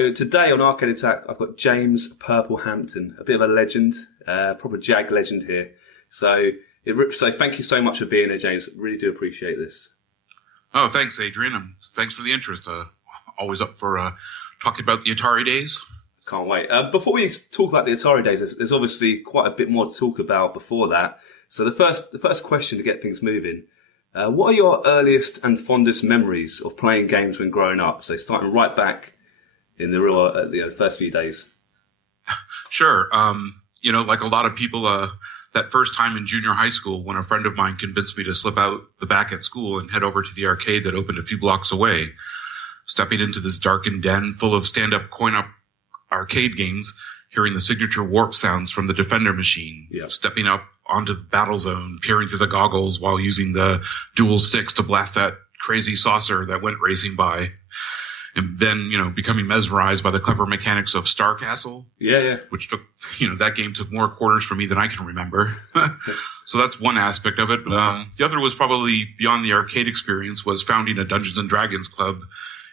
So today on Arcade Attack, I've got James Purple Hampton, a bit of a legend, proper Jag legend here. So thank you so much for being here, James. Really do appreciate this. Oh, thanks, Adrian. Thanks for the interest. Always up for talking about the Atari days. Can't wait. Before we talk about the Atari days, there's obviously quite a bit more to talk about before that. So the first question to get things moving, what are your earliest and fondest memories of playing games when growing up? So starting right back in the real, the first few days. Sure. Like a lot of people, that first time in junior high school when a friend of mine convinced me to slip out the back at school and head over to the arcade that opened a few blocks away, stepping into this darkened den full of stand-up, coin-up arcade games, hearing the signature warp sounds from the Defender machine, stepping up onto the battle zone, peering through the goggles while using the dual sticks to blast that crazy saucer that went racing by. And then, becoming mesmerized by the clever mechanics of Star Castle. Yeah. Which took, that game took more quarters for me than I can remember. So that's one aspect of it. The other was probably beyond the arcade experience was founding a Dungeons and Dragons club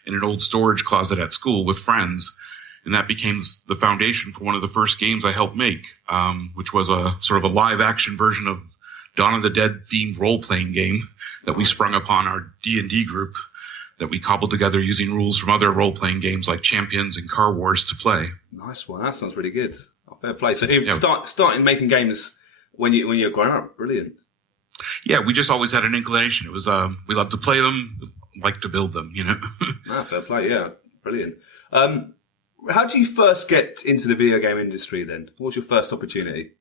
in an old storage closet at school with friends. And that became the foundation for one of the first games I helped make, which was a sort of a live action version of Dawn of the Dead themed role-playing game that we sprung upon our D&D group, that we cobbled together using rules from other role-playing games like Champions and Car Wars to play. Nice one. That sounds really good. Oh, fair play. So starting making games when you were growing up. Brilliant. Yeah, we just always had an inclination. It was we loved to play them, like to build them, Fair play. Yeah, brilliant. How did you first get into the video game industry then? What was your first opportunity?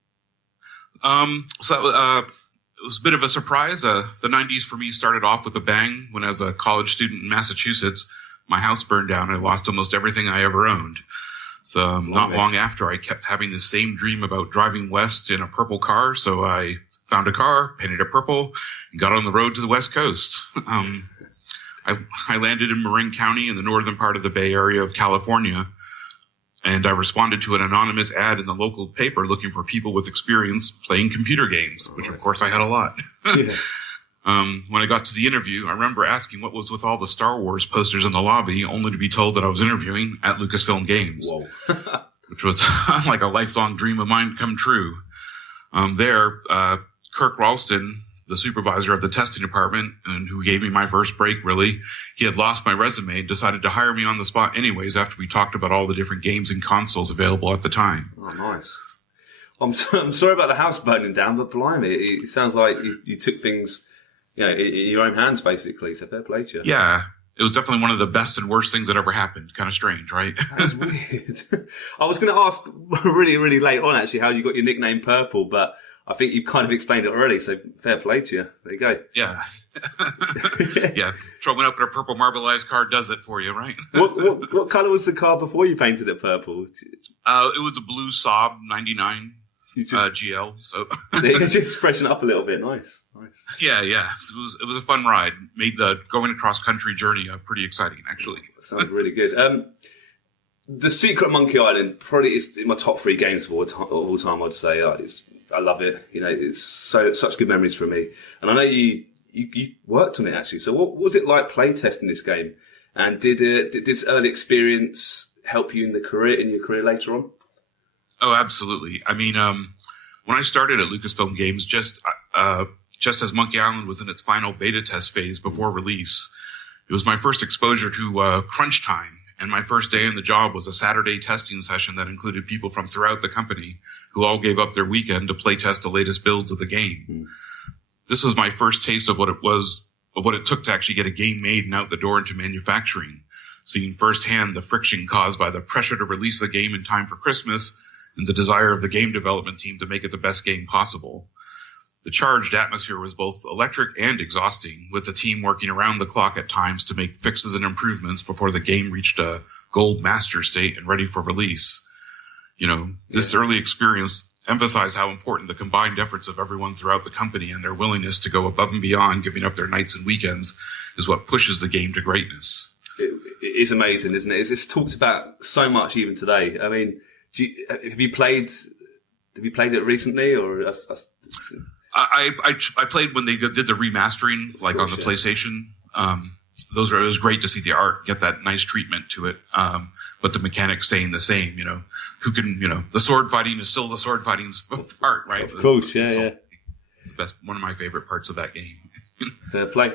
It was a bit of a surprise. The 90s for me started off with a bang when, as a college student in Massachusetts, my house burned down and I lost almost everything I ever owned. So not long after, I kept having the same dream about driving west in a purple car. So I found a car, painted it purple, and got on the road to the West Coast. I landed in Marin County in the northern part of the Bay Area of California. And I responded to an anonymous ad in the local paper looking for people with experience playing computer games, which, of course, I had a lot. Yeah. When I got to the interview, I remember asking what was with all the Star Wars posters in the lobby, only to be told that I was interviewing at Lucasfilm Games, which was like a lifelong dream of mine come true. Kirk Ralston, the supervisor of the testing department, and who gave me my first break, really, he had lost my resume and decided to hire me on the spot anyways after we talked about all the different games and consoles available at the time. Oh, nice. I'm sorry about the house burning down, but blimey, it sounds like you took things in your own hands, basically, so fair play to you. Yeah, it was definitely one of the best and worst things that ever happened. Kind of strange, right? That's weird. I was going to ask really, really late on, actually, how you got your nickname Purple, but I think you've kind of explained it already, so fair play to you. There you go. Yeah. Yeah. Throwing up in a purple marbleized car does it for you, right? What colour was the car before you painted it purple? It was a blue Saab 99 GL. So you just freshen up a little bit. Nice. Yeah. So it was a fun ride. Made the going across country journey pretty exciting, actually. Sounds really good. The Secret Monkey Island probably is in my top 3 games of all time. I'd say I love it. It's such good memories for me. And I know you worked on it actually. So what was it like play testing this game? And did this early experience help you in your career later on? Oh, absolutely. I mean, when I started at Lucasfilm Games, just as Monkey Island was in its final beta test phase before release, it was my first exposure to crunch time. And my first day on the job was a Saturday testing session that included people from throughout the company who all gave up their weekend to play test the latest builds of the game. This was my first taste of what it took to actually get a game made and out the door into manufacturing, seeing firsthand the friction caused by the pressure to release the game in time for Christmas and the desire of the game development team to make it the best game possible. The charged atmosphere was both electric and exhausting, with the team working around the clock at times to make fixes and improvements before the game reached a gold master state and ready for release. This early experience emphasized how important the combined efforts of everyone throughout the company and their willingness to go above and beyond, giving up their nights and weekends, is what pushes the game to greatness. It is amazing, isn't it? It's talked about so much even today. I mean, have you played it recently, or? I played when they did the remastering, like on the PlayStation. It was great to see the art get that nice treatment to it. But but the mechanics staying the same. Who can, the sword fighting is still the sword fighting's part, right? Of course, yeah. One of my favorite parts of that game. Fair play.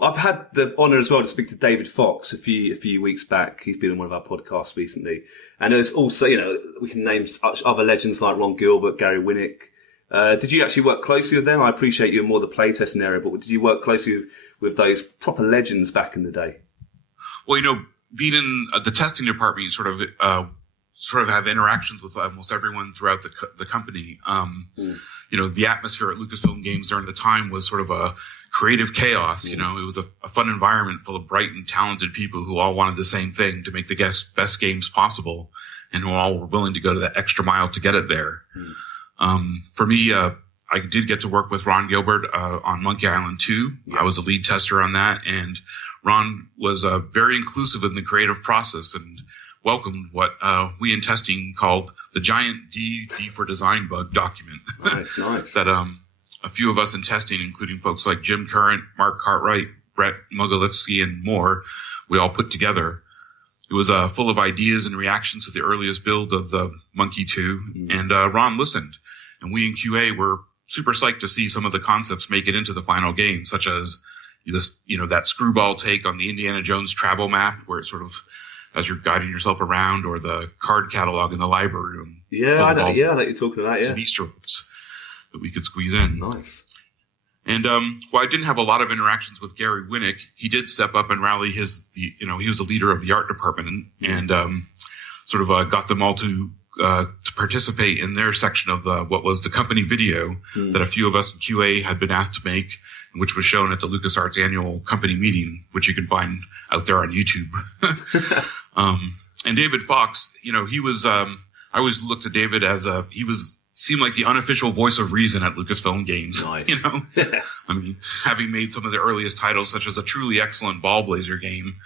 I've had the honour as well to speak to David Fox a few weeks back. He's been on one of our podcasts recently, and there's also we can name such other legends like Ron Gilbert, Gary Winnick. Did you actually work closely with them? I appreciate you in more the playtesting area, but did you work closely with those proper legends back in the day? Well, being in the testing department, you sort of have interactions with almost everyone throughout the company. The atmosphere at Lucasfilm Games during the time was sort of a creative chaos. It was a fun environment full of bright and talented people who all wanted the same thing, to make the best games possible, and who all were willing to go to that extra mile to get it there. For me, I did get to work with Ron Gilbert on Monkey Island 2. Yeah. I was the lead tester on that, and Ron was very inclusive in the creative process and welcomed what we in testing called the giant D for design bug document. Nice. That a few of us in testing, including folks like Jim Current, Mark Cartwright, Brett Mogilevsky, and more, we all put together. It was full of ideas and reactions to the earliest build of the Monkey 2, and Ron listened. And we in QA were super psyched to see some of the concepts make it into the final game, such as this, that screwball take on the Indiana Jones travel map, where it's sort of as you're guiding yourself around, or the card catalog in the library room. I know you're talking about. Yeah, some Easter eggs that we could squeeze in. Nice. And while I didn't have a lot of interactions with Gary Winnick, he did step up and rally he was the leader of the art department, and sort of got them all to participate in their section of what was the company video that a few of us in QA had been asked to make, which was shown at the LucasArts annual company meeting, which you can find out there on YouTube. And David Fox, he was, I always looked at David as seemed like the unofficial voice of reason at Lucasfilm Games. Nice. I mean, having made some of the earliest titles, such as a truly excellent Ball Blazer game,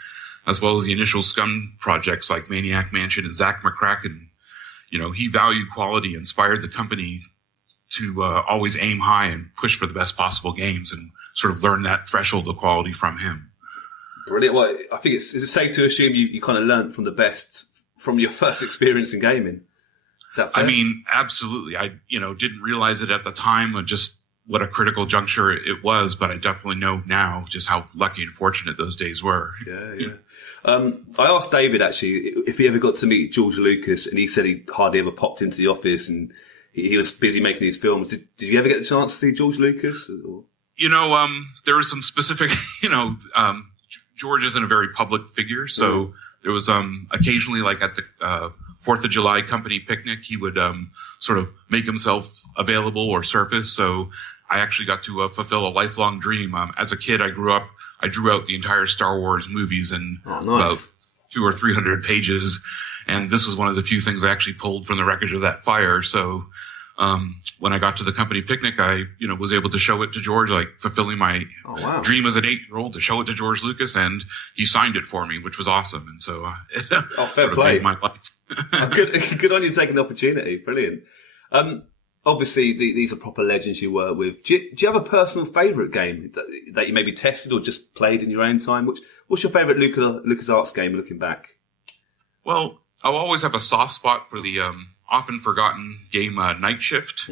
as well as the initial Scum projects like Maniac Mansion and Zach McCracken, he valued quality, inspired the company to always aim high and push for the best possible games, and sort of learn that threshold of quality from him. Brilliant. Well, I think is it safe to assume you kind of learned from the best from your first experience in gaming? Is that fair? I mean, absolutely. I, didn't realize it at the time, or just what a critical juncture it was, but I definitely know now just how lucky and fortunate those days were. Yeah. I asked David actually if he ever got to meet George Lucas, and he said he hardly ever popped into the office, and he was busy making these films. Did you ever get the chance to see George Lucas? Or? There was some specific, George isn't a very public figure, so there was occasionally, like at the 4th of July company picnic, he would sort of make himself available or surface. So I actually got to fulfill a lifelong dream. As a kid, I drew out the entire Star Wars movies in about 200 or 300 pages, and this was one of the few things I actually pulled from the wreckage of that fire. So when I got to the company picnic, I was able to show it to George, like fulfilling my dream as an 8-year-old to show it to George Lucas, and he signed it for me, which was awesome. And so fair play. Made my life. Good on you taking the opportunity. Brilliant. Obviously, these are proper legends you work with. Do you have a personal favourite game that you maybe tested or just played in your own time? What's your favourite LucasArts game looking back? Well, I'll always have a soft spot for the often forgotten game Night Shift,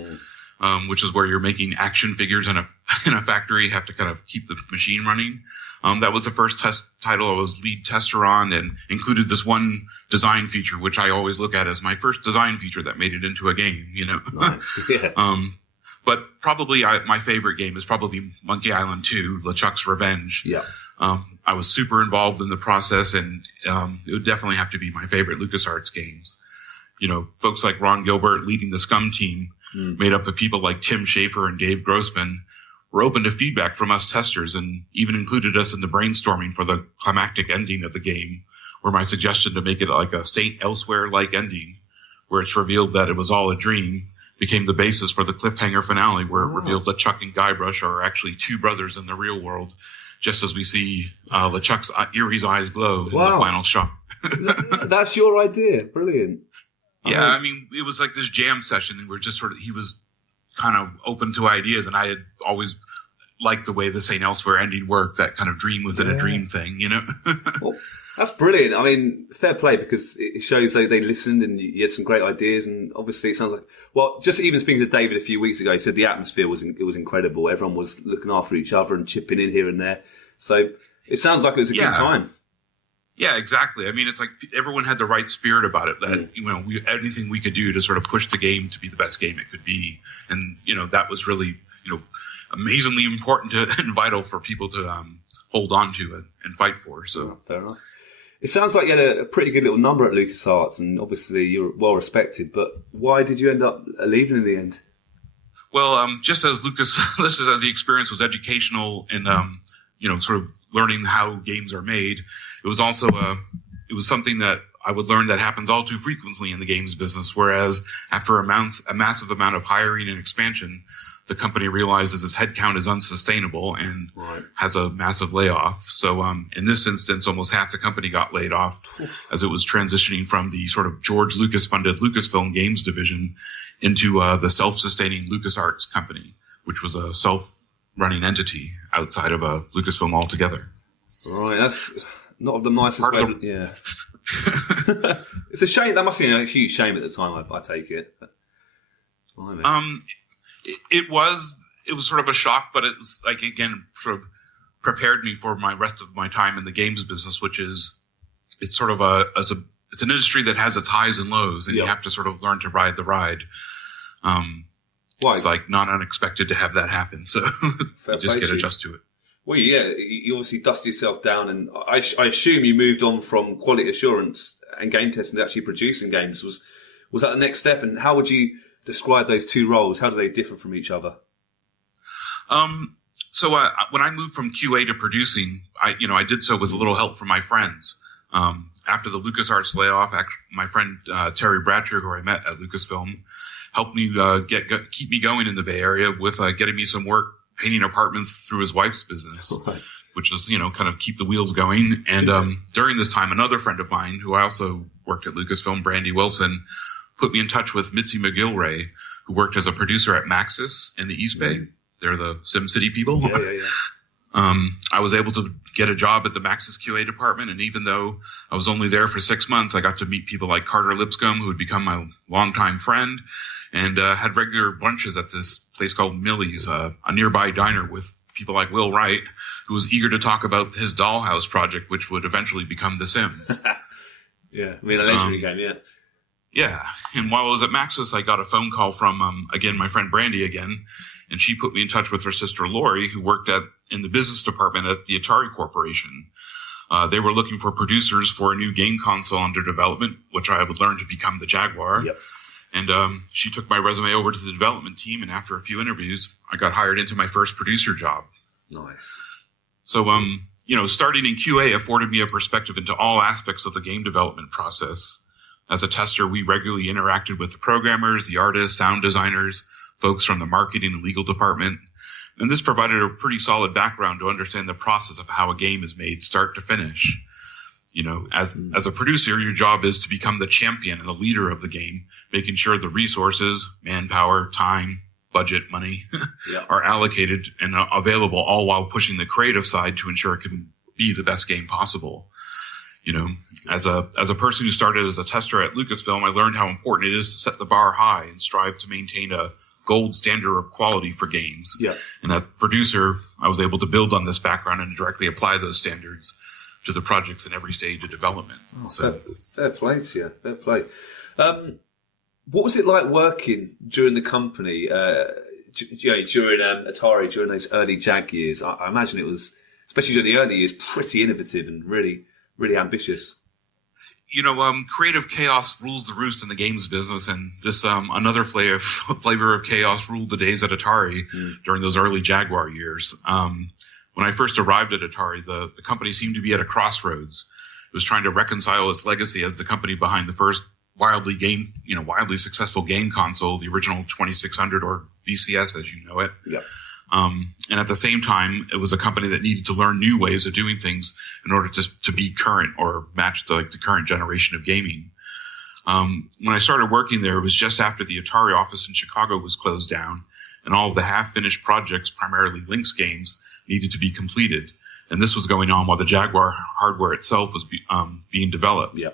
which is where you're making action figures in a factory. You have to kind of keep the machine running. That was the first test title I was lead tester on, and included this one design feature, which I always look at as my first design feature that made it into a game. Nice. Yeah. But probably my favorite game is probably Monkey Island 2, LeChuck's Revenge. Yeah. I was super involved in the process, and it would definitely have to be my favorite LucasArts games. Folks like Ron Gilbert leading the Scum team, made up of people like Tim Schafer and Dave Grossman, were open to feedback from us testers, and even included us in the brainstorming for the climactic ending of the game, where my suggestion to make it like a Saint Elsewhere-like ending, where it's revealed that it was all a dream, became the basis for the cliffhanger finale, where it revealed LeChuck and Guybrush are actually two brothers in the real world, just as we see LeChuck's Erie's eyes glow in the final shot. That's your idea. Brilliant. Yeah, I mean, it was like this jam session, and we're just he was kind of open to ideas, and I had always liked the way the St. Elsewhere ending worked, that kind of dream within a dream thing, Well, That's brilliant. I mean, fair play, because it shows they listened and you had some great ideas. And obviously, it sounds like, well, just even speaking to David a few weeks ago, he said the atmosphere was incredible. Everyone was looking after each other and chipping in here and there. So it sounds like it was a good time. Yeah, exactly. I mean, it's like everyone had the right spirit about it. That anything we could do to sort of push the game to be the best game it could be, and that was really amazingly important and vital for people to hold on to and fight for. So fair enough. It sounds like you had a pretty good little number at LucasArts, and obviously you're well respected. But why did you end up leaving in the end? Well, just as as the experience was educational and sort of learning how games are made, it was also it was something that I would learn that happens all too frequently in the games business. Whereas after a massive amount of hiring and expansion, the company realizes its headcount is unsustainable and has a massive layoff. So in this instance, almost half the company got laid off as it was transitioning from the sort of George Lucas-funded Lucasfilm Games division into the self-sustaining LucasArts company, which was a self-running entity outside of Lucasfilm altogether. Right, that's not the nicest way. Yeah. It's a shame. That must have been a huge shame at the time, I take it. It was sort of a shock, but it's like, again, sort of prepared me for my rest of my time in the games business, which is, it's sort of it's an industry that has its highs and lows, and you have to sort of learn to ride the ride. It's like not unexpected to have that happen, so you just get adjusted to it. Well, yeah, you obviously dust yourself down, and I assume you moved on from quality assurance and game testing to actually producing games. Was that the next step, and how would you describe those two roles? How do they differ from each other? So when I moved from QA to producing, I did so with a little help from my friends. After the LucasArts layoff, my friend Terry Bratcher, who I met at Lucasfilm, helped me keep me going in the Bay Area with getting me some work painting apartments through his wife's business, which was kind of keep the wheels going. And during this time, another friend of mine who I also worked at Lucasfilm, Brandy Wilson, put me in touch with Mitzi McGilray, who worked as a producer at Maxis in the East Bay. They're the SimCity people. Yeah. I was able to get a job at the Maxis QA department, and even though I was only there for 6 months, I got to meet people like Carter Lipscomb, who had become my longtime friend, and had regular lunches at this place called Millie's, a nearby diner with people like Will Wright, who was eager to talk about his Dollhouse project, which would eventually become The Sims. Yeah, I mean, a legendary game, yeah. Yeah, and while I was at Maxis, I got a phone call from, again, my friend Brandy again, and she put me in touch with her sister Lori, who worked in the business department at the Atari Corporation. They were looking for producers for a new game console under development, which I would learn to become the Jaguar. Yep. And she took my resume over to the development team, and after a few interviews, I got hired into my first producer job. Nice. So, starting in QA afforded me a perspective into all aspects of the game development process. As a tester, we regularly interacted with the programmers, the artists, sound designers, folks from the marketing and legal department. And this provided a pretty solid background to understand the process of how a game is made start to finish. As a producer, your job is to become the champion and a leader of the game, making sure the resources, manpower, time, budget, money are allocated and available, all while pushing the creative side to ensure it can be the best game possible. As a person who started as a tester at Lucasfilm, I learned how important it is to set the bar high and strive to maintain a gold standard of quality for games. Yeah. And as a producer, I was able to build on this background and directly apply those standards to the projects in every stage of development. Fair play to you. Fair play. What was it like working during the company, during Atari, during those early Jag years? I imagine it was, especially during the early years, pretty innovative and really ambitious. Creative chaos rules the roost in the games business, and this another flavor of chaos ruled the days at Atari during those early Jaguar years. When I first arrived at Atari, the company seemed to be at a crossroads. It was trying to reconcile its legacy as the company behind the first wildly successful game console, the original 2600 or VCS as you know it. Yeah. And at the same time, it was a company that needed to learn new ways of doing things in order to be current or match the current generation of gaming. When I started working there, it was just after the Atari office in Chicago was closed down, and all of the half-finished projects, primarily Lynx games, needed to be completed. and this was going on while the Jaguar hardware itself was being developed. Yeah.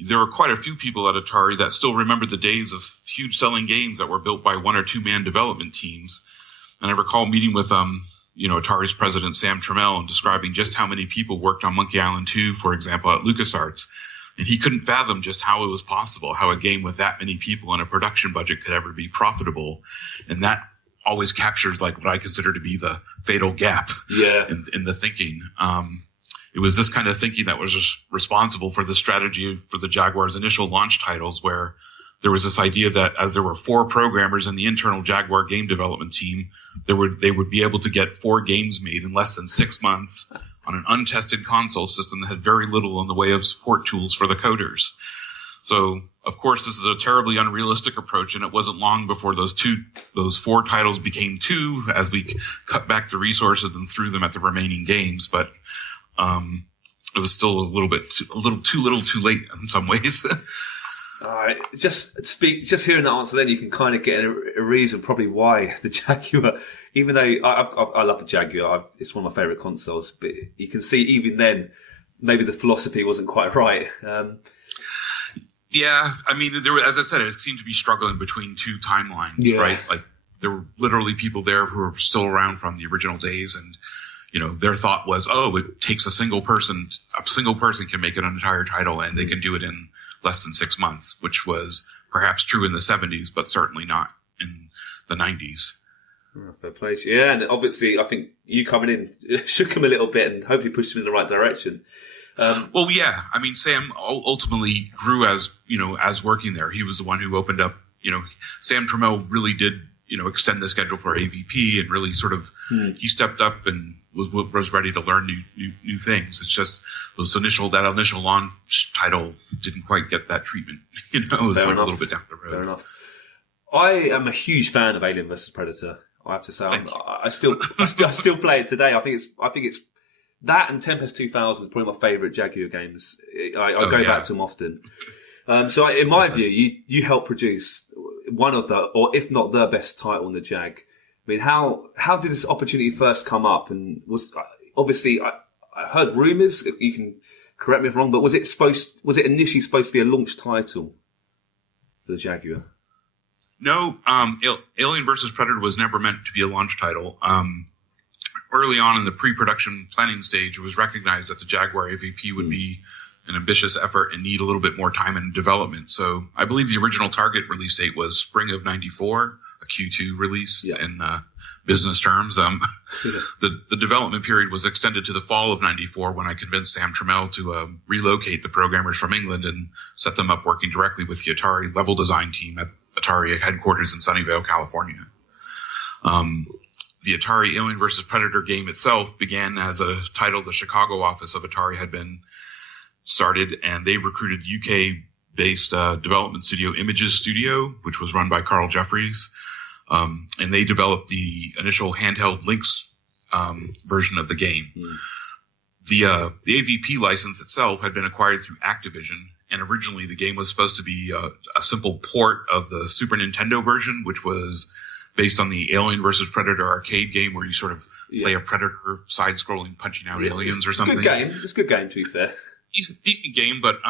There were quite a few people at Atari that still remember the days of huge selling games that were built by 1 or 2 man development teams. And I recall meeting with Atari's president Sam Tramiel and describing just how many people worked on Monkey Island 2, for example, at LucasArts. And he couldn't fathom just how it was possible, how a game with that many people and a production budget could ever be profitable. And that always captures like what I consider to be the fatal gap in the thinking. It was this kind of thinking that was responsible for the strategy for the Jaguar's initial launch titles, where there was this idea that as there were 4 programmers in the internal Jaguar game development team, they would be able to get 4 games made in less than 6 months on an untested console system that had very little in the way of support tools for the coders. So, of course, this is a terribly unrealistic approach, and it wasn't long before those 4 titles became 2 as we cut back the resources and threw them at the remaining games. But it was still a little too little too late in some ways. Just hearing that answer, then you can kind of get a reason probably why the Jaguar, even though I love the Jaguar, it's one of my favourite consoles, but you can see even then maybe the philosophy wasn't quite right. Yeah, I mean, as I said, it seemed to be struggling between 2 timelines, right? Like there were literally people there who were still around from the original days, and their thought was, it takes a single person can make an entire title, and they can do it in less than 6 months, which was perhaps true in the 70s, but certainly not in the 90s. Fair play. Yeah, and obviously I think you coming in shook him a little bit and hopefully pushed him in the right direction. Well, yeah. I mean, Sam ultimately grew as working there. He was the one who opened up, Sam Tramiel really did, extend the schedule for AVP and really sort of, he stepped up and was ready to learn new things. It's just that initial launch title didn't quite get that treatment. It was like a little bit down the road. Fair enough. I am a huge fan of Alien vs Predator. I have to say, I still play it today. I think it's that and Tempest 2000 is probably my favourite Jaguar games. I go back to them often. So in my view, you helped produce one of the, or if not the best title in the Jag. I mean, how did this opportunity first come up? And was obviously I heard rumours. You can correct me if I'm wrong, but was it initially supposed to be a launch title for the Jaguar? No, Alien vs Predator was never meant to be a launch title. Early on in the pre-production planning stage, it was recognized that the Jaguar AVP would be an ambitious effort and need a little bit more time in development. So I believe the original target release date was spring of '94, a Q2 release in business terms. The development period was extended to the fall of '94 when I convinced Sam Tramiel to relocate the programmers from England and set them up working directly with the Atari level design team at Atari headquarters in Sunnyvale, California. The Atari Alien vs. Predator game itself began as a title the Chicago office of Atari had been started, and they recruited UK-based development studio Images Studio, which was run by Carl Jeffries, and they developed the initial handheld Lynx version of the game. The AVP license itself had been acquired through Activision, and originally the game was supposed to be a simple port of the Super Nintendo version, which was based on the Alien vs. Predator arcade game where you sort of play a predator side-scrolling punching out aliens or something. Good game. It's a good game, to be fair. Decent game, but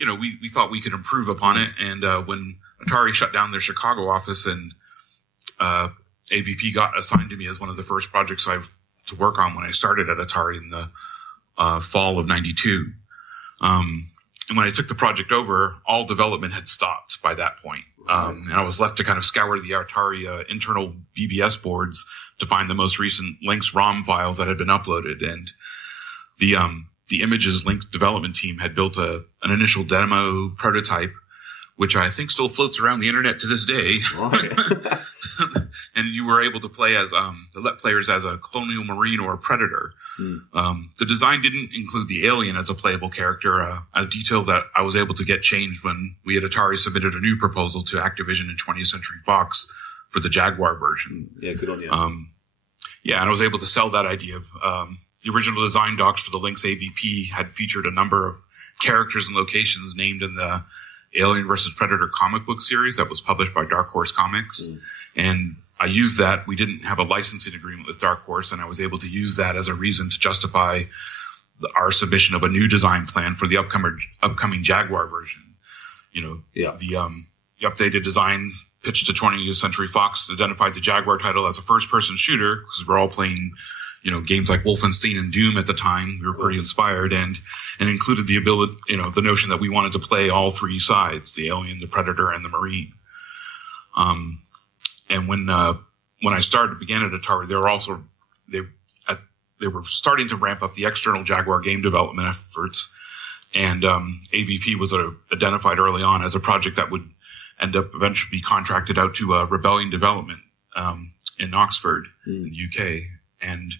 we thought we could improve upon it. And when Atari shut down their Chicago office and AVP got assigned to me as one of the first projects I've to work on when I started at Atari in the fall of '92. And when I took the project over, all development had stopped by that point. And I was left to kind of scour the Atari internal BBS boards to find the most recent Lynx ROM files that had been uploaded. And the Images Lynx development team had built an initial demo prototype, which I think still floats around the internet to this day. And you were able to play as to let players as a colonial marine or a predator. The design didn't include the alien as a playable character, a detail that I was able to get changed when we at Atari submitted a new proposal to Activision and 20th Century Fox for the Jaguar version. Yeah, good on you. And I was able to sell that idea. The original design docs for the Lynx AVP had featured a number of characters and locations named in the Alien vs. Predator comic book series that was published by Dark Horse Comics. And I used that. We didn't have a licensing agreement with Dark Horse, and I was able to use that as a reason to justify our submission of a new design plan for the upcoming Jaguar version. The updated design pitched to 20th Century Fox identified the Jaguar title as a first-person shooter because we're all playing, games like Wolfenstein and Doom at the time. We were pretty inspired, and included the ability, the notion that we wanted to play all three sides: the Alien, the Predator, and the Marine. And when I began at Atari, they were starting to ramp up the external Jaguar game development efforts, and AVP was identified early on as a project that would end up eventually be contracted out to Rebellion Development in Oxford, in the UK. And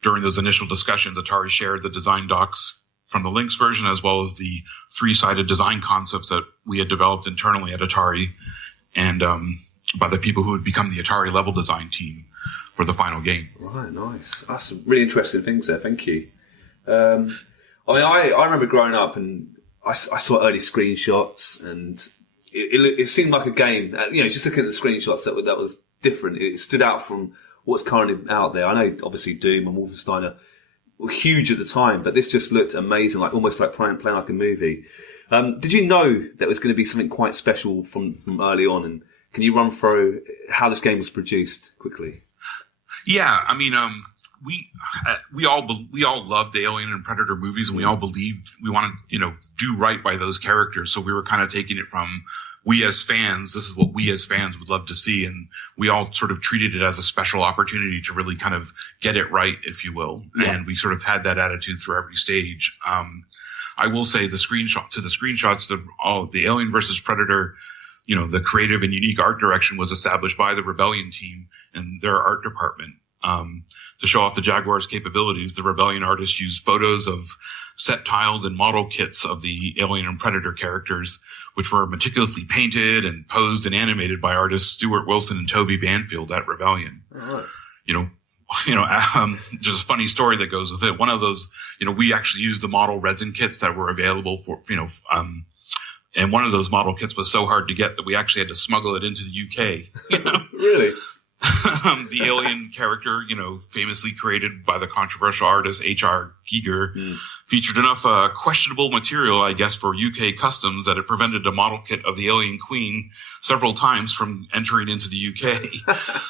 during those initial discussions, Atari shared the design docs from the Lynx version as well as the three-sided design concepts that we had developed internally at Atari, and by the people who would become the Atari level design team for the final game. Right, nice. That's some really interesting things there. Thank you. I remember growing up and I saw early screenshots, and it seemed like a game. Just looking at the screenshots, that was different. It stood out from what's currently out there. I know, obviously, Doom and Wolfenstein were huge at the time, but this just looked amazing, almost like playing like a movie. Did you know that was going to be something quite special from early on? And can you run through how this game was produced quickly? Yeah, I mean, we all loved Alien and Predator movies, and we all believed we wanted do right by those characters. So we were kind of taking it from we as fans. This is what we as fans would love to see, and we all sort of treated it as a special opportunity to really kind of get it right, if you will. Yeah. And we sort of had that attitude through every stage. I will say the screenshots of the Alien versus Predator. The creative and unique art direction was established by the Rebellion team and their art department. To show off the Jaguar's capabilities, the Rebellion artists used photos of set tiles and model kits of the Alien and Predator characters, which were meticulously painted and posed and animated by artists Stuart Wilson and Toby Banfield at Rebellion. Right. Just a funny story that goes with it. One of those, we actually used the model resin kits that were available for, and one of those model kits was so hard to get that we actually had to smuggle it into the UK. Really? The Alien character, famously created by the controversial artist H.R. Giger, featured enough questionable material, I guess, for UK customs that it prevented a model kit of the Alien Queen several times from entering into the UK.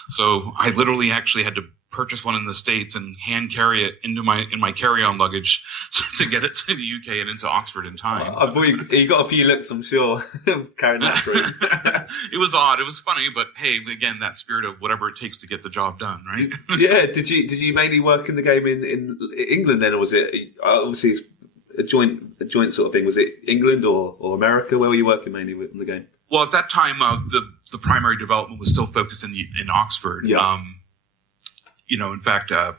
So I literally actually had to purchase one in the States and hand carry it in my carry-on luggage to get it to the UK and into Oxford in time. I thought you got a few looks, I'm sure, carrying that through. It was odd. It was funny, but hey, again, that spirit of whatever it takes to get the job done, right? Yeah. Did you mainly work in the game in England then, or was it obviously it's a joint sort of thing? Was it England or America? Where were you working mainly in the game? Well, at that time, the primary development was still focused in Oxford. Yeah. In fact, the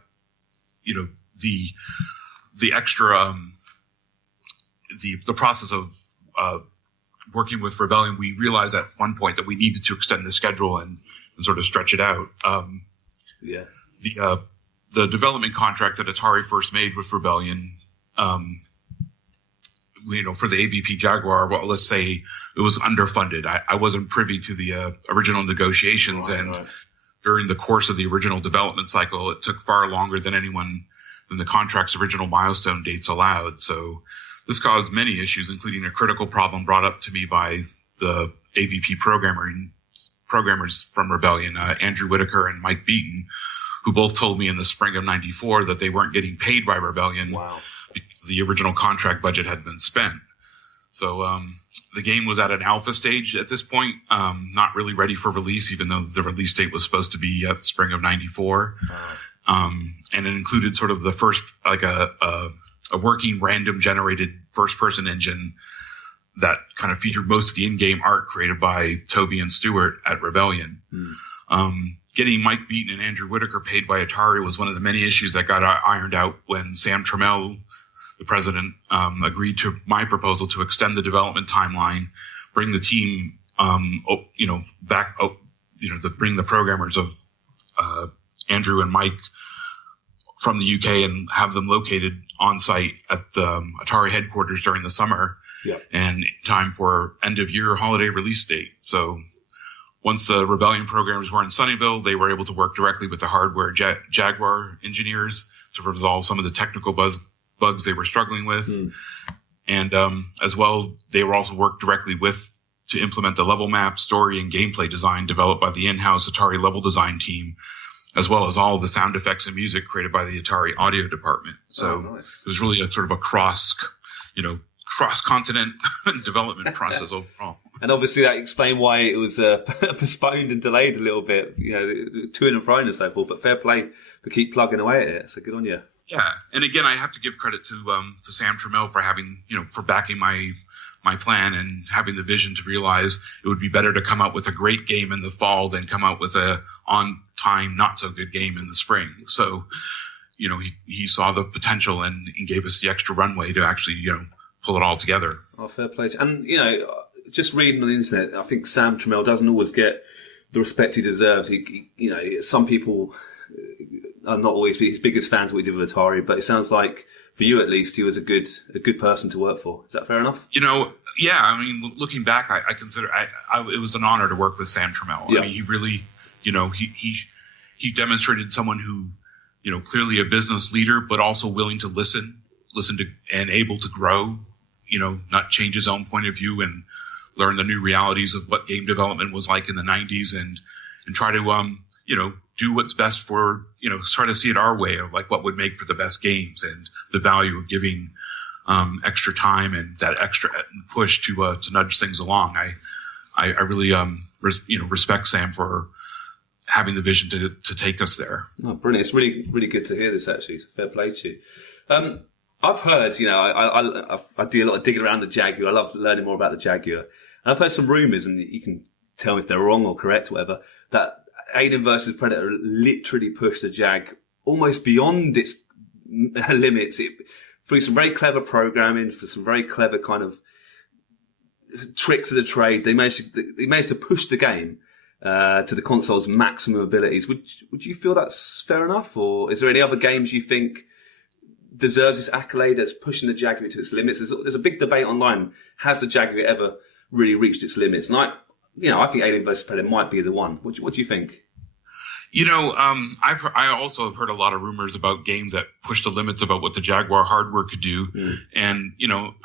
extra, the process of working with Rebellion, we realized at one point that we needed to extend the schedule and sort of stretch it out. The development contract that Atari first made with Rebellion, for the AVP Jaguar, well, let's say it was underfunded. I wasn't privy to the original negotiations, right. During the course of the original development cycle, it took far longer than the contract's original milestone dates allowed. So this caused many issues, including a critical problem brought up to me by the AVP programmers from Rebellion, Andrew Whitaker and Mike Beaton, who both told me in the spring of '94 that they weren't getting paid by Rebellion because the original contract budget had been spent. So the game was at an alpha stage at this point, not really ready for release, even though the release date was supposed to be spring of '94. And it included sort of the first, like a working random generated first person engine that kind of featured most of the in-game art created by Toby and Stewart at Rebellion. Getting Mike Beaton and Andrew Whitaker paid by Atari was one of the many issues that got ironed out when Sam Tremell, the president, agreed to my proposal to extend the development timeline, bring the team, bring the programmers of Andrew and Mike from the UK and have them located on site at the Atari headquarters during the summer, and in time for end of year holiday release date. So once the Rebellion programs were in Sunnyvale, they were able to work directly with the hardware Jaguar engineers to resolve some of the technical bugs they were struggling with. And as well, they were also worked directly to implement the level map, story, and gameplay design developed by the in-house Atari level design team, as well as all the sound effects and music created by the Atari audio department. So It was really a sort of a cross-continent development process overall. And obviously that explained why it was postponed and delayed a little bit, to and fro and so forth. But fair play for keep plugging away at it. So good on you. Yeah, and again, I have to give credit to Sandra Miller for having, for backing my plan and having the vision to realize it would be better to come out with a great game in the fall than come out with a on-time, not-so-good game in the spring. So, he saw the potential and gave us the extra runway to actually, pull it all together. Oh, fair play. And, just reading on the internet, I think Sam Trammell doesn't always get the respect he deserves. Some people are not always his biggest fans of what he did with Atari, but it sounds like, for you at least, he was a good person to work for. Is that fair enough? Yeah. I mean, looking back, I consider it was an honor to work with Sam Trammell. Yeah. I mean, he really, he demonstrated someone who, clearly a business leader, but also willing to listen to and able to grow, not change his own point of view and learn the new realities of what game development was like in the 90s and try to, do what's best for, try to see it our way of like what would make for the best games and the value of giving extra time and that extra push to nudge things along. I really, respect Sam for having the vision to take us there. Oh, brilliant. It's really, really good to hear this, actually. Fair play to you. I've heard, I do a lot of digging around the Jaguar. I love learning more about the Jaguar. And I've heard some rumours, and you can tell me if they're wrong or correct, whatever, that Alien vs. Predator literally pushed the Jag almost beyond its limits. Through some very clever programming, for some very clever kind of tricks of the trade, they managed to push the game to the console's maximum abilities. Would you feel that's fair enough, or is there any other games you think deserves this accolade that's pushing the Jaguar to its limits? There's a big debate online. Has the Jaguar ever really reached its limits? And I think Alien vs. Predator might be the one. What do you think? I also have heard a lot of rumors about games that push the limits about what the Jaguar hardware could do. And,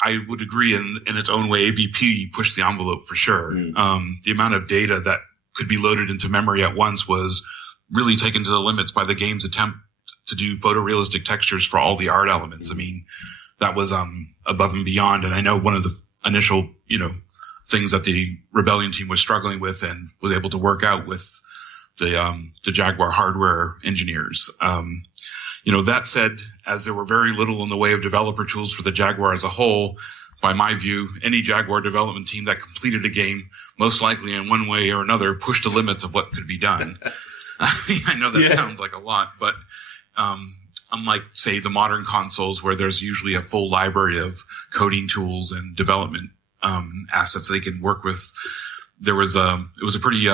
I would agree in its own way, AVP pushed the envelope for sure. The amount of data that could be loaded into memory at once was really taken to the limits by the game's attempt to do photorealistic textures for all the art elements. I mean, that was above and beyond. And I know one of the initial, things that the Rebellion team was struggling with and was able to work out with the Jaguar hardware engineers. That said, as there were very little in the way of developer tools for the Jaguar as a whole, by my view, any Jaguar development team that completed a game, most likely in one way or another, pushed the limits of what could be done. I know that sounds like a lot, but unlike, say, the modern consoles where there's usually a full library of coding tools and development assets they can work with, it was a pretty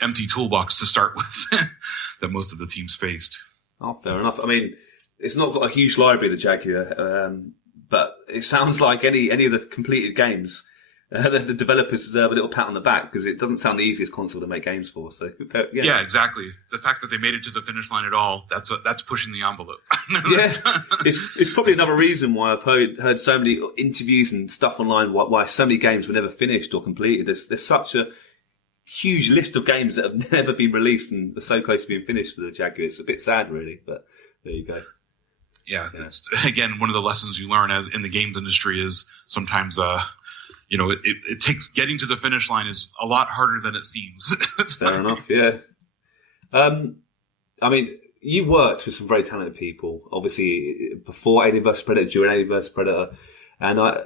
empty toolbox to start with that most of the teams faced. Oh, fair enough. I mean, it's not got a huge library, the Jaguar, but it sounds like any of the completed games, the developers deserve a little pat on the back because it doesn't sound the easiest console to make games for. So yeah, exactly. The fact that they made it to the finish line at all, that's pushing the envelope. It's probably another reason why I've heard so many interviews and stuff online why so many games were never finished or completed. There's such a huge list of games that have never been released and are so close to being finished for the Jaguar. It's a bit sad, really, but there you go. Yeah, that's again one of the lessons you learn as in the games industry is sometimes it takes getting to the finish line is a lot harder than it seems. Fair enough, yeah. I mean, you worked with some very talented people, obviously before Alien vs. Predator, during Alien vs. Predator, and I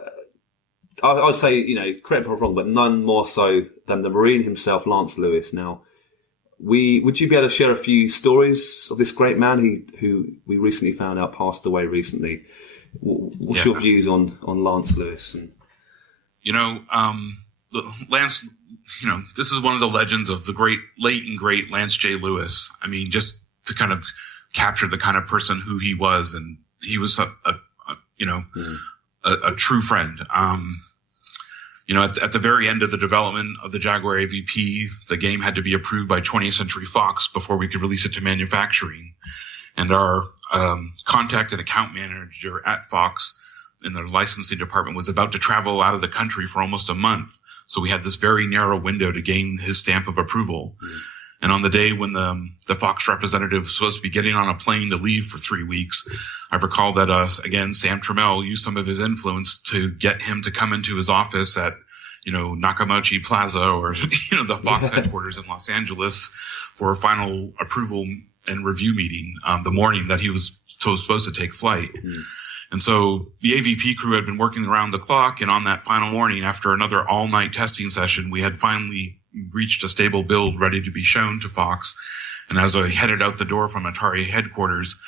would say, correct me if I'm wrong, but none more so than the Marine himself, Lance Lewis. Now, would you be able to share a few stories of this great man who we recently found out passed away recently? What's your views on Lance Lewis? And Lance, this is one of the legends of the late and great Lance J. Lewis. I mean, just to kind of capture the kind of person who he was, and he was a true friend. At the very end of the development of the Jaguar AVP, the game had to be approved by 20th Century Fox before we could release it to manufacturing. And our contact and account manager at Fox in the licensing department was about to travel out of the country for almost a month. So we had this very narrow window to gain his stamp of approval. Mm. And on the day when the Fox representative was supposed to be getting on a plane to leave for 3 weeks, I recall that, again, Sam Trammell used some of his influence to get him to come into his office at, Nakamochi Plaza or, the Fox headquarters in Los Angeles for a final approval and review meeting the morning that he was supposed to take flight. Mm. And so the AVP crew had been working around the clock, and on that final morning, after another all-night testing session, we had finally reached a stable build ready to be shown to Fox. And as I headed out the door from Atari headquarters,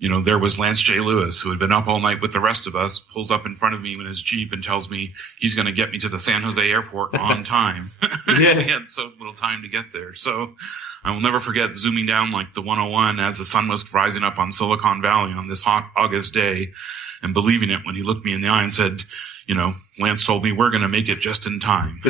there was Lance J. Lewis, who had been up all night with the rest of us, pulls up in front of me in his Jeep and tells me he's going to get me to the San Jose airport on time. Yeah. We had so little time to get there. So I will never forget zooming down like the 101 as the sun was rising up on Silicon Valley on this hot August day and believing it when he looked me in the eye and said, Lance told me we're going to make it just in time,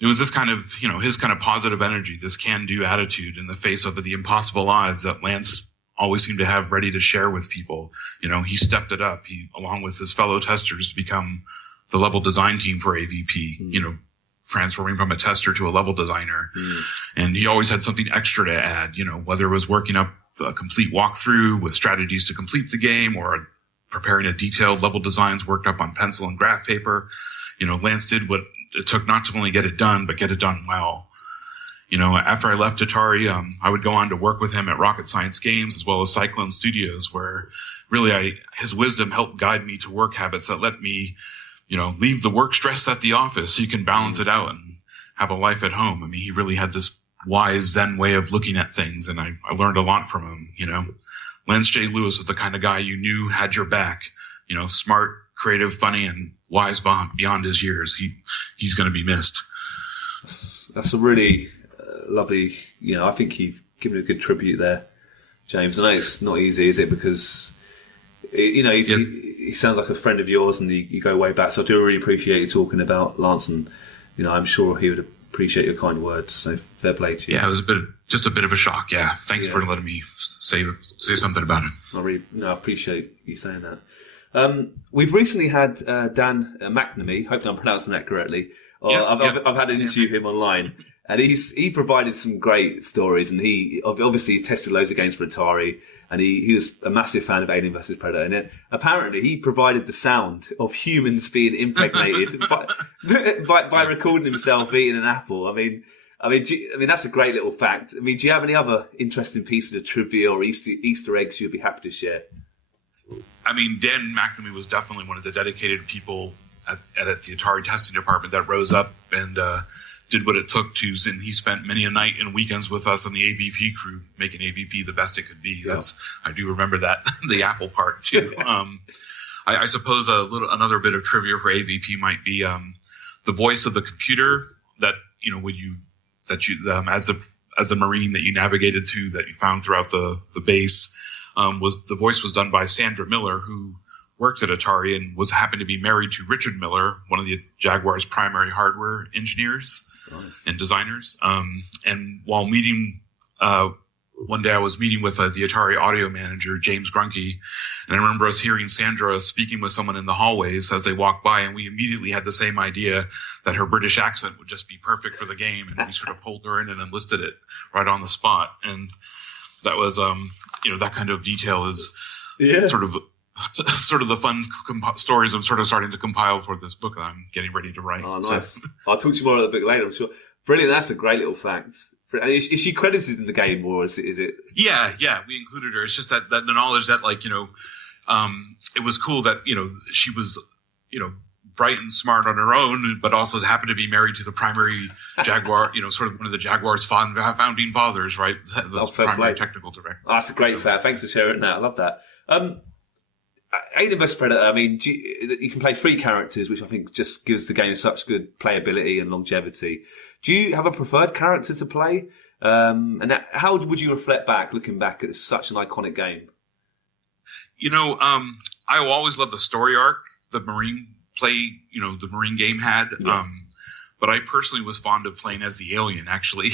It was this kind of, his kind of positive energy, this can-do attitude in the face of the impossible odds that Lance always seemed to have ready to share with people. He stepped it up. He, along with his fellow testers, become the level design team for AVP, transferring from a tester to a level designer. Mm. And he always had something extra to add, whether it was working up the complete walkthrough with strategies to complete the game or preparing a detailed level designs worked up on pencil and graph paper. Lance did what it took not to only get it done, but get it done well. After I left Atari, I would go on to work with him at Rocket Science Games as well as Cyclone Studios, where really his wisdom helped guide me to work habits that let me, leave the work stress at the office so you can balance it out and have a life at home. I mean, he really had this wise Zen way of looking at things, and I learned a lot from him, Lance J. Lewis was the kind of guy you knew had your back, smart, creative, funny, and wise beyond his years. He's going to be missed. That's a really lovely, I think you've given a good tribute there, James. I know it's not easy, is it? Because, he sounds like a friend of yours and you go way back. So I do really appreciate you talking about Lance, and, I'm sure he would appreciate your kind words. So fair play to you. Yeah, it was just a bit of a shock. Yeah. Thanks for letting me say something about it. I appreciate you saying that. We've recently had Dan McNamee, hopefully I'm pronouncing that correctly. I've had an interview with him online, and he provided some great stories, and he's tested loads of games for Atari, and he was a massive fan of Alien vs Predator, and apparently he provided the sound of humans being impregnated by recording himself eating an apple. I mean, that's a great little fact. I mean, do you have any other interesting pieces of trivia or Easter eggs you'd be happy to share? I mean, Dan McNamee was definitely one of the dedicated people at the Atari testing department that rose up and did what it took to, and he spent many a night and weekends with us on the AVP crew, making AVP the best it could be. Yeah. I do remember that, the Apple part too. I suppose another bit of trivia for AVP might be the voice of the computer that as the Marine that you navigated to, that you found throughout the base. The voice was done by Sandra Miller, who worked at Atari and happened to be married to Richard Miller, one of the Jaguar's primary hardware engineers and designers. And while meeting, one day I was meeting with the Atari audio manager, James Grunke, and I remember us hearing Sandra speaking with someone in the hallways as they walked by, and we immediately had the same idea that her British accent would just be perfect for the game, and we sort of pulled her in and enlisted it right on the spot. And that was, that kind of detail is sort of the fun stories I'm sort of starting to compile for this book that I'm getting ready to write. Oh, nice. So. I'll talk to you more about the book later, I'm sure. Brilliant. That's a great little fact. Is she credited in the game, or is it? Yeah, we included her. It's just that the knowledge that, it was cool that, she was, bright and smart on her own, but also happened to be married to the primary Jaguar, sort of one of the Jaguar's founding fathers, right? As the primary technical director. Oh, that's a great fact. Thanks for sharing that. I love that. Alien vs Predator, I mean, you can play 3 characters, which I think just gives the game such good playability and longevity. Do you have a preferred character to play? How would you reflect back, looking back at such an iconic game? I will always love the story arc the Marine play, the Marine game had. Yeah. But I personally was fond of playing as the alien, actually.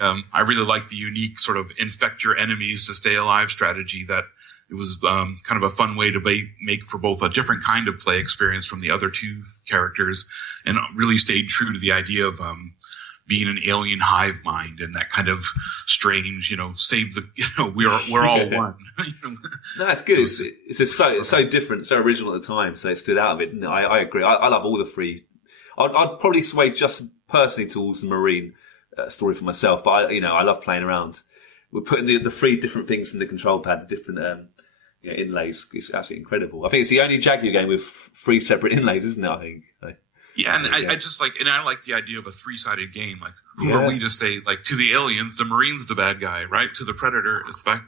I really liked the unique sort of infect your enemies to stay alive strategy that it was kind of a fun way to make for both a different kind of play experience from the other two characters, and really stayed true to the idea of being an alien hive mind and that kind of strange, save the, we're all one. No, it's good. It's so different, so original at the time, so it stood out a bit. No, I agree. I love all the three. I'd probably sway just personally towards the Marine story for myself, but I love playing around. We're putting the three different things in the control pad, the different inlays. It's absolutely incredible. I think it's the only Jaguar game with three separate inlays, isn't it? I think. Yeah, and I just like the idea of a three-sided game. Like, who are we to say, like, to the aliens, the Marine's the bad guy, right? To the Predator, it's like,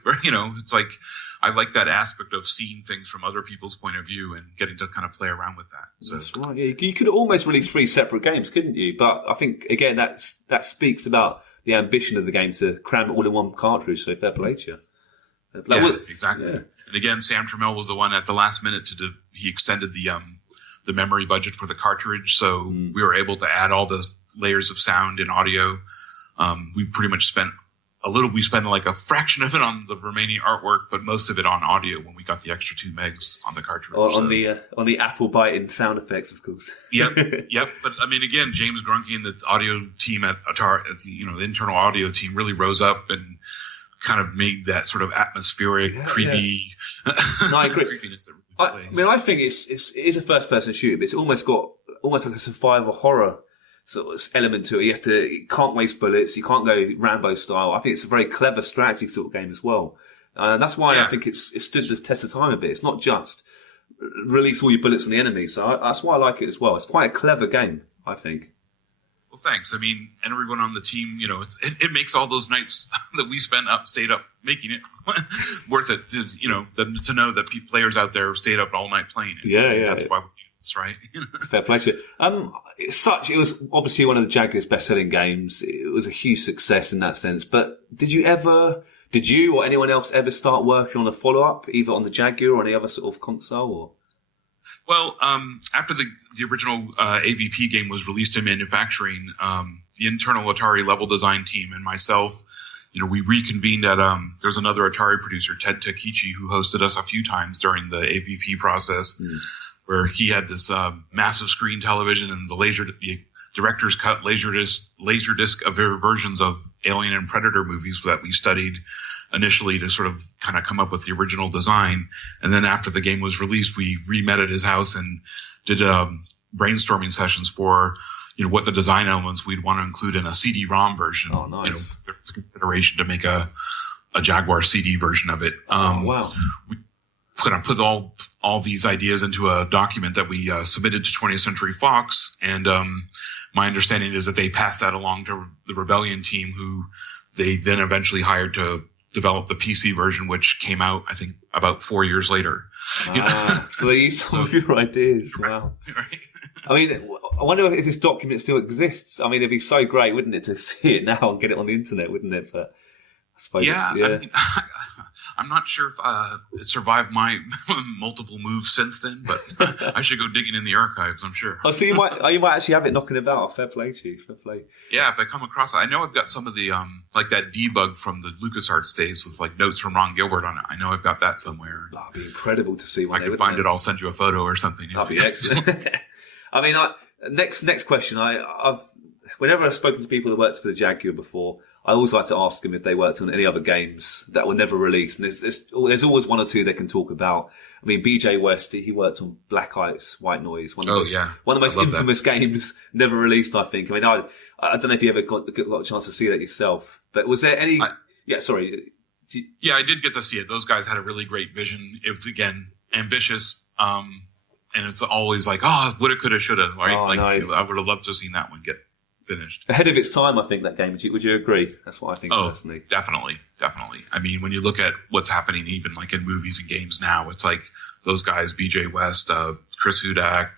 I like that aspect of seeing things from other people's point of view and getting to kind of play around with that. So. That's right. Yeah, you could almost release three separate games, couldn't you? But I think, again, that speaks about the ambition of the game to cram it all in one cartridge, so fair play to you. Yeah, exactly. Yeah. And again, Samtrells was the one at the last minute he extended the memory budget for the cartridge, so we were able to add all the layers of sound and audio. We pretty much spent like a fraction of it on the remaining artwork, but most of it on audio when we got the extra 2 megs on the cartridge. On the apple biting sound effects, of course. Yep. But I mean, again, James Grunke and the audio team at Atari, the internal audio team, really rose up and kind of made that sort of atmospheric, creepy. Yeah. No, I agree. creepiness that really plays. I mean, I think it is a first-person shooter, but it's almost like a survival horror sort of element to it. You can't waste bullets. You can't go Rambo style. I think it's a very clever strategy sort of game as well. That's why I think it stood the test of time a bit. It's not just release all your bullets on the enemy. So that's why I like it as well. It's quite a clever game, I think. Well, thanks. I mean, and everyone on the team, it makes all those nights that we stayed up making it worth it to know that players out there stayed up all night playing it. Yeah. That's why we do this, right? Fair play to it. It was obviously one of the Jaguar's best-selling games. It was a huge success in that sense. But did you or anyone else ever start working on a follow-up, either on the Jaguar or any other sort of console? Or? Well, after the original AVP game was released in manufacturing, the internal Atari level design team and myself, we reconvened at there's another Atari producer, Ted Takichi, who hosted us a few times during the AVP process, where he had this massive screen television and the director's cut laserdisc versions of Alien and Predator movies that we studied initially to sort of kind of come up with the original design. And then after the game was released, we re-met at his house and did brainstorming sessions for, what the design elements we'd want to include in a CD-ROM version. Oh, nice. There was a consideration to make a Jaguar CD version of it. Wow. We put all these ideas into a document that we submitted to 20th Century Fox. And my understanding is that they passed that along to the Rebellion team, who they then eventually hired to develop the PC version, which came out, I think, about 4 years later. So they used some of your ideas. Wow. Right. I mean, I wonder if this document still exists. I mean, it'd be so great, wouldn't it, to see it now and get it on the internet, wouldn't it? But I suppose I mean, I'm not sure if it survived my multiple moves since then, but I should go digging in the archives, I'm sure. Oh, so you might actually have it knocking about. Fair play to you. Fair play. Yeah, if I come across it. I know I've got some of the, like that debug from the LucasArts days with like notes from Ron Gilbert on it. I know I've got that somewhere. That'd be incredible to see one. If I can find it, I'll send you a photo or something. That'd be excellent. I mean, next question. Whenever I've spoken to people that worked for the Jaguar before, I always like to ask them if they worked on any other games that were never released. And there's always one or two they can talk about. I mean, BJ West, he worked on Black Ice, White Noise. One of the most infamous games never released, I think. I mean, I don't know if you ever got a chance to see that yourself. But was there any... sorry. Yeah, I did get to see it. Those guys had a really great vision. It was, again, ambitious. And it's always like, woulda, coulda, shoulda. Right? I would have loved to have seen that one get finished. Ahead of its time, I think, that game. Would you agree? That's what I think personally. Definitely. I mean, when you look at what's happening even like in movies and games now, it's like those guys, BJ West, Chris Hudak,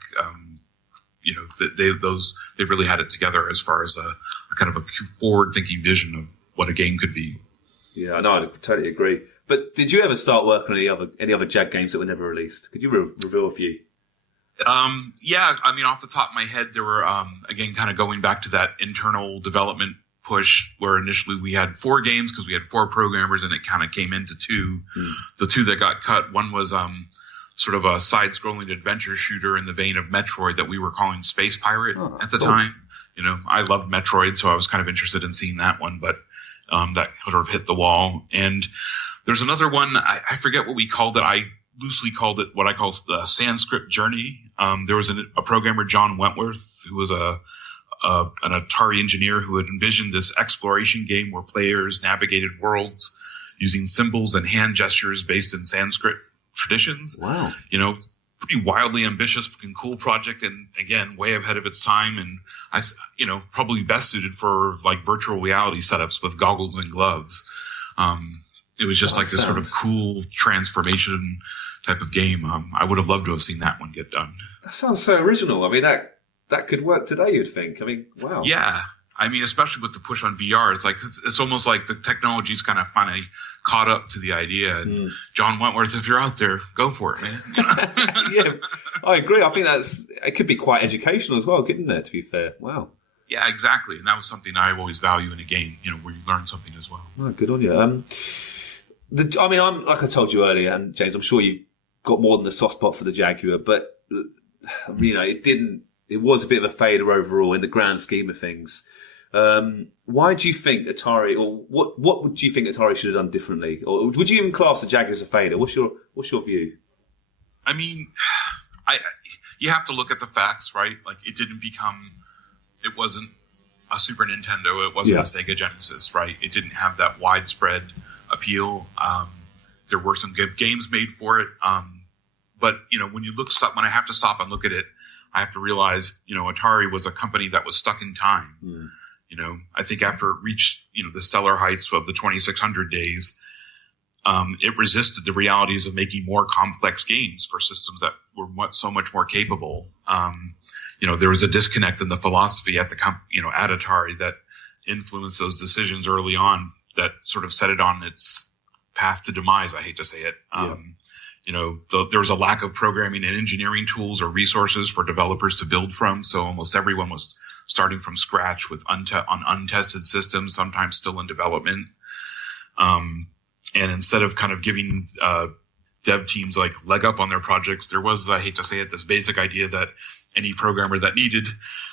they really had it together as far as a kind of a forward-thinking vision of what a game could be. Yeah, I totally agree. But did you ever start working on any other Jag games that were never released? Could you reveal a few? Yeah, I mean, off the top of my head, there were, again, kind of going back to that internal development push where initially we had 4 games because we had 4 programmers and it kind of came into 2. The 2 that got cut, one was sort of a side-scrolling adventure shooter in the vein of Metroid that we were calling Space Pirate at the time. You know, I loved Metroid, so I was kind of interested in seeing that one, but that sort of hit the wall. And there's another one, I forget what we called it. I loosely called it what I call the Sanskript Journey. There was a programmer, John Wentworth, who was an Atari engineer who had envisioned this exploration game where players navigated worlds using symbols and hand gestures based in Sanskrit traditions. Wow. You know, it's a pretty wildly ambitious and cool project, and again, way ahead of its time, and probably best suited for like virtual reality setups with goggles and gloves. It was just like this sort of cool transformation type of game. I would have loved to have seen that one get done. That sounds so original. I mean, that could work today, you'd think. I mean, wow. Yeah. I mean, especially with the push on VR, it's like it's almost like the technology's kind of finally caught up to the idea. And John Wentworth, if you're out there, go for it, man. Yeah, I agree. I think it could be quite educational as well, couldn't it? To be fair, wow. Yeah, exactly. And that was something I always value in a game, where you learn something as well. Oh, good on you. I'm like I told you earlier, and James, I'm sure you got more than the soft spot for the Jaguar, but it was a bit of a failure overall in the grand scheme of things. Why do you think Atari, or what would you think Atari should have done differently, or would you even class the Jaguar as a failure? What's your view? I mean, you have to look at the facts, right? Like it wasn't a Super Nintendo, it wasn't a Sega Genesis, right? It didn't have that widespread appeal. There were some good games made for it, but when I have to stop and look at it, I have to realize, Atari was a company that was stuck in time. I think after it reached, the stellar heights of the 2600 days, it resisted the realities of making more complex games for systems that were so much more capable. There was a disconnect in the philosophy at at Atari that influenced those decisions early on that sort of set it on its path to demise. I hate to say it. There was a lack of programming and engineering tools or resources for developers to build from. So almost everyone was starting from scratch with on untested systems, sometimes still in development. And instead of kind of giving dev teams like leg up on their projects, there was, I hate to say it, this basic idea that any programmer that needed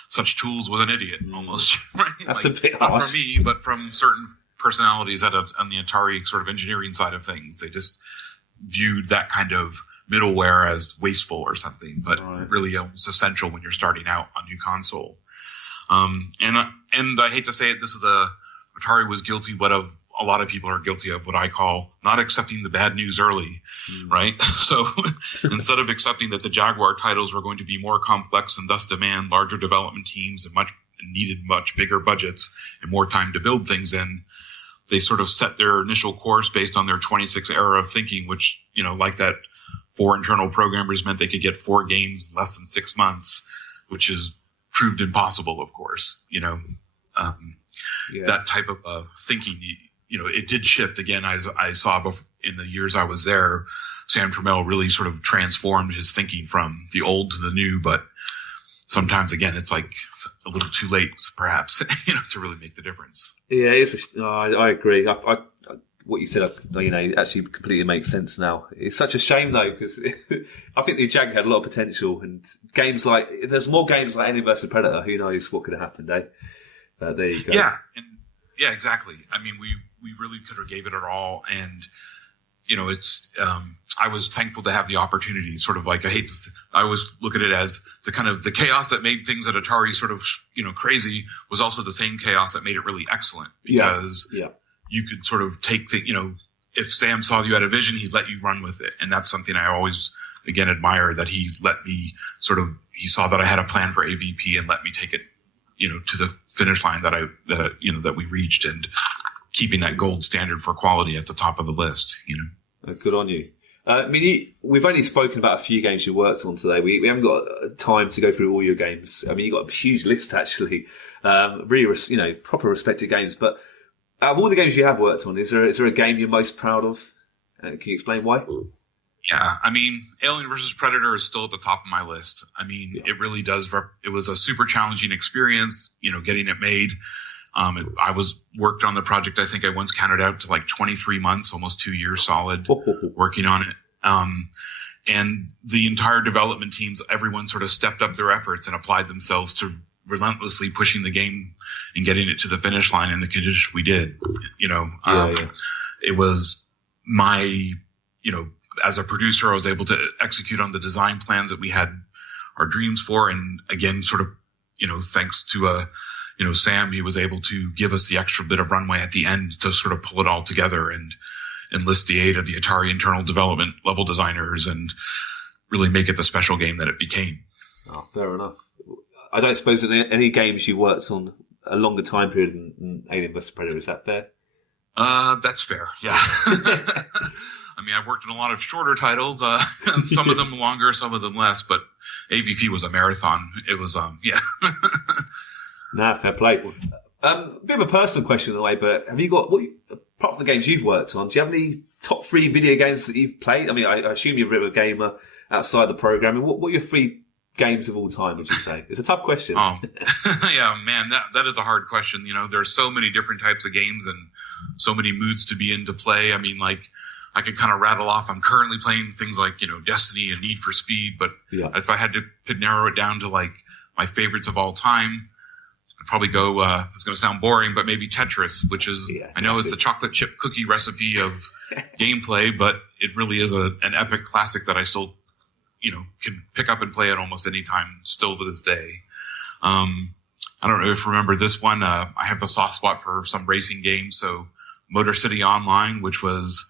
such tools was an idiot, almost. Right? That's a bit not harsh. from me, but from certain personalities on the Atari sort of engineering side of things. They just viewed that kind of middleware as wasteful or something, but really almost essential when you're starting out on a new console. And I hate to say it, Atari was guilty, but of a lot of people are guilty of what I call not accepting the bad news early, right? So instead of accepting that the Jaguar titles were going to be more complex and thus demand larger development teams and needed much bigger budgets and more time to build things in, they sort of set their initial course based on their 26 era of thinking, which, like that 4 internal programmers meant they could get 4 games in less than 6 months, which is proved impossible, of course. That type of thinking, it did shift again. As I saw in the years I was there, Sam Tramiel really sort of transformed his thinking from the old to the new, but sometimes again, it's like a little too late, perhaps, to really make the difference. Yeah, I agree. What you said, actually completely makes sense now. It's such a shame though, because I think the Jaguar had a lot of potential, and there's more games like Alien vs Predator. Who knows what could have happened, eh? But there you go. Yeah, exactly. I mean, we really could have gave it our all, and I was thankful to have the opportunity. Sort of like I always look at it as the chaos that made things at Atari sort of crazy was also the same chaos that made it really excellent, because you could sort of take if Sam saw you had a vision, he'd let you run with it, and that's something I always again admire, that he's let me he saw that I had a plan for AVP and let me take it to the finish line that we reached, and keeping that gold standard for quality at the top of the list. Good on you. I mean, we've only spoken about a few games you worked on today. We haven't got time to go through all your games. I mean, you've got a huge list, actually. Really, proper respected games. But out of all the games you have worked on, is there a game you're most proud of? Can you explain why? Yeah, I mean, Alien versus Predator is still at the top of my list. I mean, it really does. It was a super challenging experience, getting it made. I worked on the project. I think I once counted out to like 23 months, almost 2 years solid working on it. And the entire development teams, everyone sort of stepped up their efforts and applied themselves to relentlessly pushing the game and getting it to the finish line in the condition we did. It was my, as a producer, I was able to execute on the design plans that we had our dreams for. And again, sort of, thanks to, Sam, he was able to give us the extra bit of runway at the end to sort of pull it all together and enlist the aid of the Atari internal development level designers and really make it the special game that it became. Oh, fair enough. I don't suppose there's any games you worked on a longer time period than Alien vs. Predator. Is that fair? That's fair. Yeah. I mean, I've worked on a lot of shorter titles, some of them longer, some of them less, but AVP was a marathon. It was, yeah. Nah, fair play. A bit of a personal question in a way, but have you got, apart from the games you've worked on, do you have any top 3 video games that you've played? I mean, I assume you're a bit of a gamer outside the programming. What are your 3 games of all time, would you say? It's a tough question. Oh, yeah, man, that is a hard question. There's so many different types of games and so many moods to be in to play. I mean, like, I could kind of rattle off. I'm currently playing things like, Destiny and Need for Speed, but if I had to narrow it down to like my favorites of all time, I'd probably go, this is going to sound boring, but maybe Tetris, which is, I know it's a chocolate chip cookie recipe of gameplay, but it really is an epic classic that I still, can pick up and play at almost any time still to this day. I don't know if you remember this one. I have a soft spot for some racing games. So Motor City Online, which was,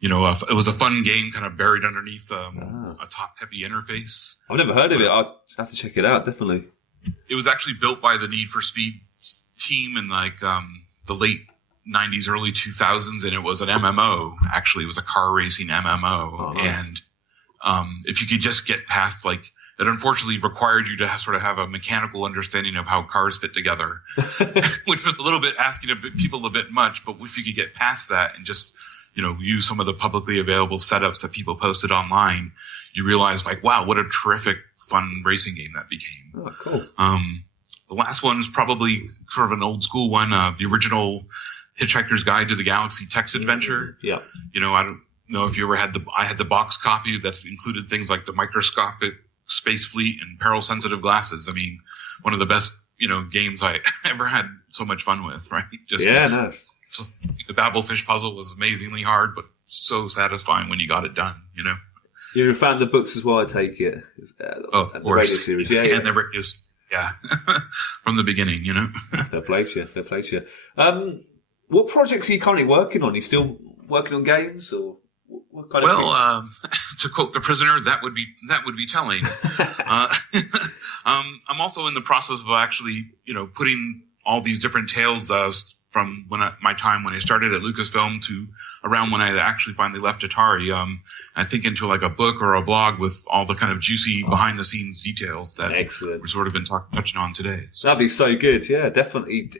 it was a fun game kind of buried underneath a top-heavy interface. I've never heard of it. I'll have to check it out, definitely. It was actually built by the Need for Speed team in like the late 90s, early 2000s, and it was an MMO. Actually, it was a car racing MMO. Oh, nice. And if you could just get past, like, it unfortunately required you to sort of have a mechanical understanding of how cars fit together, which was a little bit asking people a bit much. But if you could get past that and just, use some of the publicly available setups that people posted online, you realize, like, wow, what a terrific, fun racing game that became. Oh, cool. The last one is probably sort of an old school one, the original Hitchhiker's Guide to the Galaxy text adventure. Yeah. I don't know if you ever had I had the box copy that included things like the microscopic space fleet and peril sensitive glasses. I mean, one of the best, games I ever had so much fun with, right? Nice. So the Babelfish puzzle was amazingly hard, but so satisfying when you got it done, You're a fan of the books as well, I take it. Of the course. radio series, yeah. And the radios, from the beginning, Fair play to you. What projects are you currently working on? Are you still working on games, or what kind of to quote The Prisoner, that would be telling. I'm also in the process of actually, putting all these different tales from my time when I started at Lucasfilm to around when I actually finally left Atari. I think into like a book or a blog with all the kind of juicy behind the scenes details that we've sort of been touching on today. So. That'd be so good. Yeah, definitely.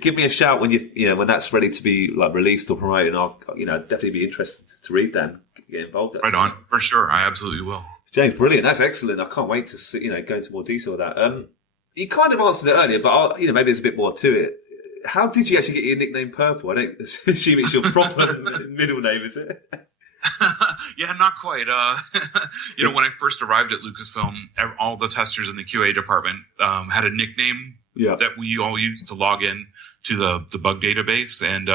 Give me a shout when when that's ready to be like released or promoted. I'll definitely be interested to read that and get involved. Right on, for sure. I absolutely will. James, brilliant. That's excellent. I can't wait to see, go into more detail with that. You kind of answered it earlier, but maybe there's a bit more to it. How did you actually get your nickname Purple? I don't assume it's your proper middle name, is it? Yeah, not quite. When I first arrived at Lucasfilm, all the testers in the QA department had a nickname that we all used to log in to the bug database. And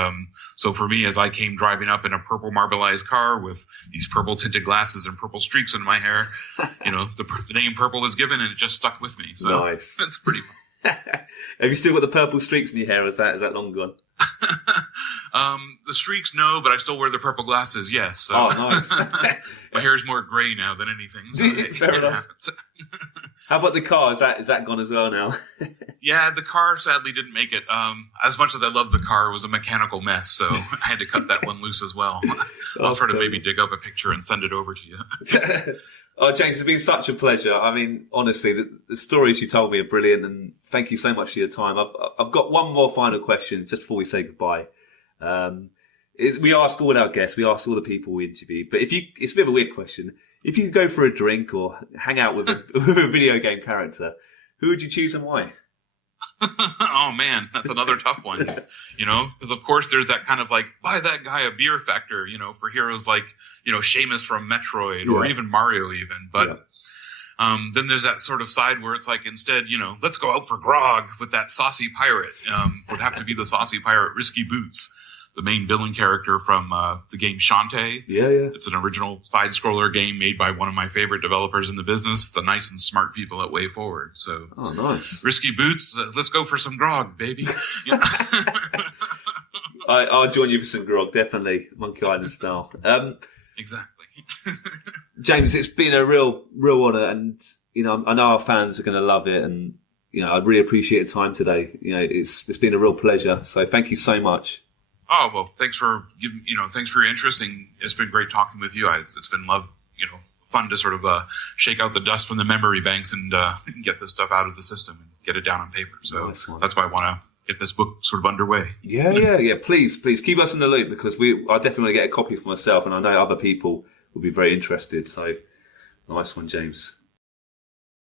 so for me, as I came driving up in a purple marbleized car with these purple tinted glasses and purple streaks in my hair, the name Purple was given and it just stuck with me. So nice. That's pretty fun. Have you still got the purple streaks in your hair? Is that long gone? The streaks, no, but I still wear the purple glasses. Yes. So. Oh, nice. My hair is more gray now than anything. So fair enough. How about the car? Is that gone as well now? Yeah, the car sadly didn't make it. As much as I love the car, it was a mechanical mess, so I had to cut that one loose as well. I'll try to maybe dig up a picture and send it over to you. Oh, James, it's been such a pleasure. I mean, honestly, the stories you told me are brilliant, and thank you so much for your time. I've got one more final question just before we say goodbye. We ask all our guests, we ask all the people we interview, but it's a bit of a weird question. If you could go for a drink or hang out with with a video game character, who would you choose and why? Oh man, that's another tough one. Because of course there's that kind of like, buy that guy a beer factor, for heroes like, Seamus from Metroid or even Mario even. But then there's that sort of side where it's like, instead, let's go out for grog with that saucy pirate. Would have to be the saucy pirate Risky Boots, the main villain character from the game Shantae. Yeah. It's an original side-scroller game made by one of my favorite developers in the business, the nice and smart people at Way Forward. So, nice. Risky Boots, let's go for some grog, baby. I'll join you for some grog, definitely, Monkey Island style. Exactly. James, it's been a real honour, and I know our fans are going to love it, and I'd really appreciate your time today. It's been a real pleasure. So thank you so much. Oh, well, thanks for your interest, and it's been great talking with you. It's been fun to sort of shake out the dust from the memory banks and get this stuff out of the system and get it down on paper. So that's why I want to get this book sort of underway. Yeah. Please keep us in the loop, because I definitely want to get a copy for myself, and I know other people will be very interested. So nice one, James.